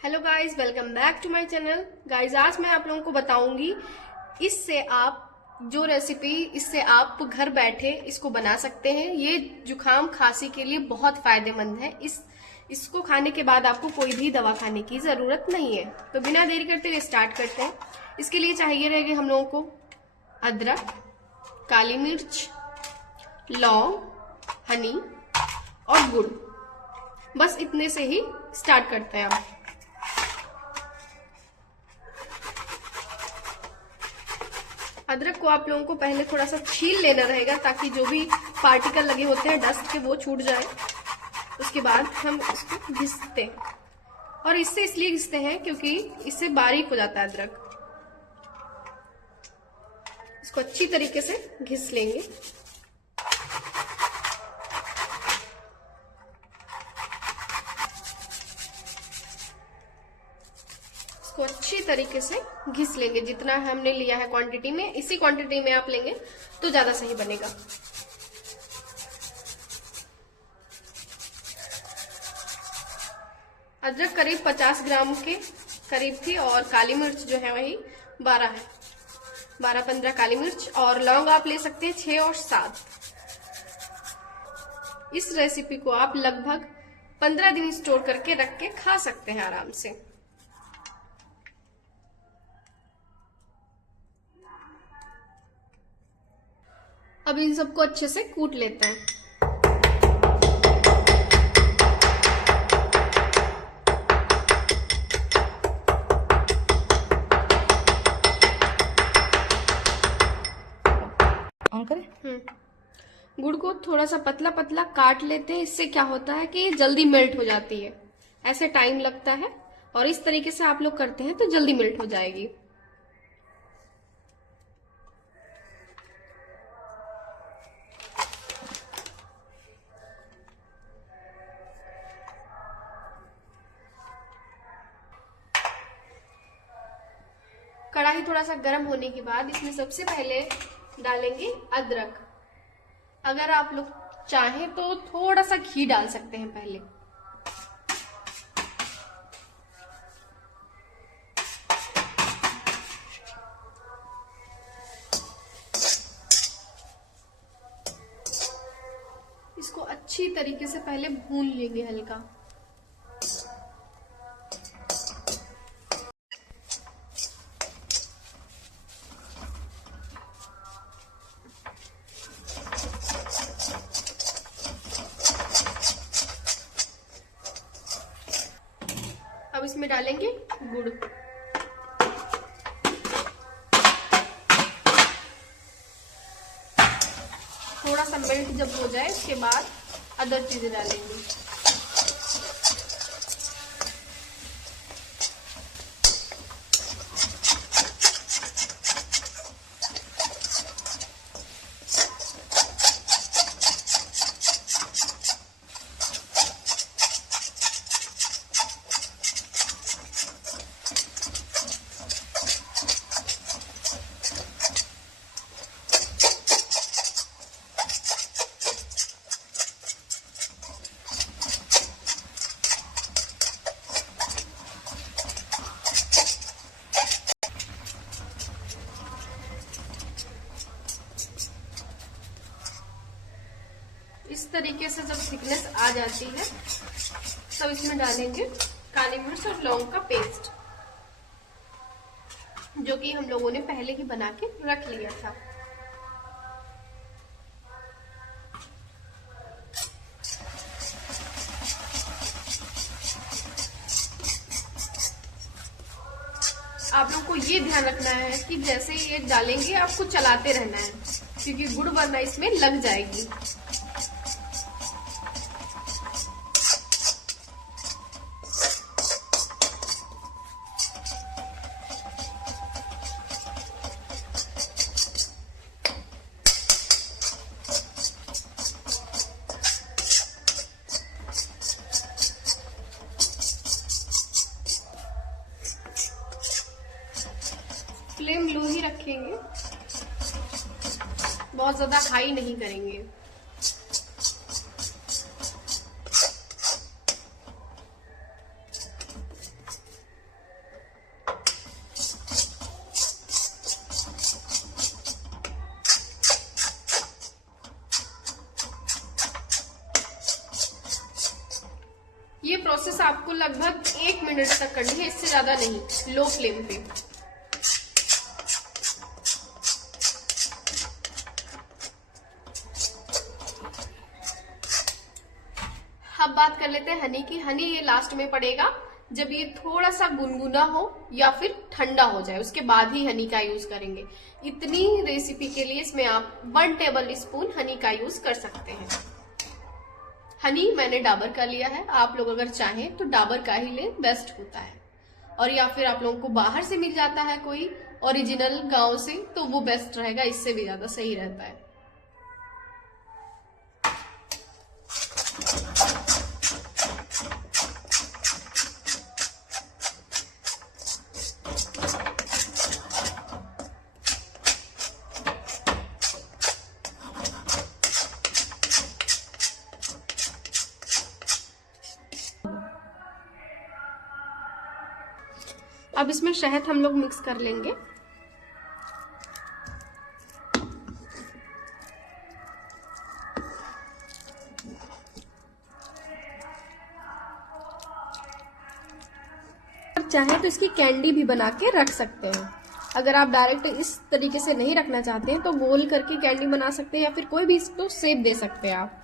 Hello guys, welcome back to my channel. Guys, आज मैं आप लोगों को बताऊंगी इससे आप जो रेसिपी इससे आप घर बैठे इसको बना सकते हैं। ये जुकाम खांसी के लिए बहुत फायदेमंद है। इसको खाने के बाद आपको कोई भी दवा खाने की जरूरत नहीं है। तो बिना देरी करते हुए स्टार्ट करते हैं। इसके लिए चाहिए रहेगा हम लोगों को अदरक, काली मिर्च, लौंग, हनी और गुड़। बस इतने से ही स्टार्ट करते हैं आप। अदरक को आप लोगों को पहले थोड़ा सा छील लेना रहेगा ताकि जो भी पार्टिकल लगे होते हैं डस्ट के वो छूट जाए। उसके बाद हम इसको घिसते हैं, और इससे इसलिए घिसते हैं क्योंकि इससे बारीक हो जाता है अदरक। इसको अच्छी तरीके से घिस लेंगे। इसको अच्छी तरीके से घिस लेंगे। जितना हमने लिया है क्वांटिटी में, इसी क्वांटिटी में आप लेंगे तो ज्यादा सही बनेगा। अदरक करीब 50 ग्राम के करीब थी, और काली मिर्च जो है वही 12 है। 12-15 काली मिर्च, और लौंग आप ले सकते हैं 6 और 7। इस रेसिपी को आप लगभग 15 दिन स्टोर करके रख के खा सकते हैं आराम से। अब इन सबको अच्छे से कूट लेते हैं। ऑन करें। गुड़ को थोड़ा सा पतला पतला काट लेते हैं। इससे क्या होता है कि जल्दी मेल्ट हो जाती है। ऐसे टाइम लगता है, और इस तरीके से आप लोग करते हैं तो जल्दी मेल्ट हो जाएगी। कढ़ाई थोड़ा सा गर्म होने के बाद इसमें सबसे पहले डालेंगे अदरक। अगर आप लोग चाहें तो थोड़ा सा घी डाल सकते हैं पहले। इसको अच्छी तरीके से पहले भून लेंगे हल्का। अब इसमें डालेंगे गुड़। थोड़ा सा मेल्ट जब हो जाए उसके बाद अदर चीजें डालेंगे। इस तरीके से जब थिकनेस आ जाती है तब इसमें डालेंगे काली मिर्च और लौंग का पेस्ट, जो कि हम लोगों ने पहले ही बना के रख लिया था। आप लोग को ये ध्यान रखना है कि जैसे ये डालेंगे आपको चलाते रहना है, क्योंकि गुड़ वरना इसमें लग जाएगी। फ्लेम लो ही रखेंगे, बहुत ज्यादा हाई नहीं करेंगे। प्रोसेस आपको लगभग 1 मिनट तक करनी है, इससे ज्यादा नहीं, लो फ्लेम पे। अब बात कर लेते हैं हनी की। हनी ये लास्ट में पड़ेगा जब ये थोड़ा सा गुनगुना हो या फिर ठंडा हो जाए, उसके बाद ही हनी का यूज करेंगे। इतनी रेसिपी के लिए इसमें आप 1 टेबल स्पून हनी का यूज कर सकते हैं। हनी मैंने डाबर का लिया है, आप लोग अगर चाहें तो डाबर का ही ले, बेस्ट होता है। और या फिर आप लोगों को बाहर से मिल जाता है कोई ओरिजिनल गांव से, तो वो बेस्ट रहेगा, इससे भी ज्यादा सही रहता है। अब इसमें शहद हम लोग मिक्स कर लेंगे। चाहे तो इसकी कैंडी भी बना के रख सकते हैं। अगर आप डायरेक्ट इस तरीके से नहीं रखना चाहते हैं तो गोल करके कैंडी बना सकते हैं, या फिर कोई भी इसको शेप दे सकते हैं आप।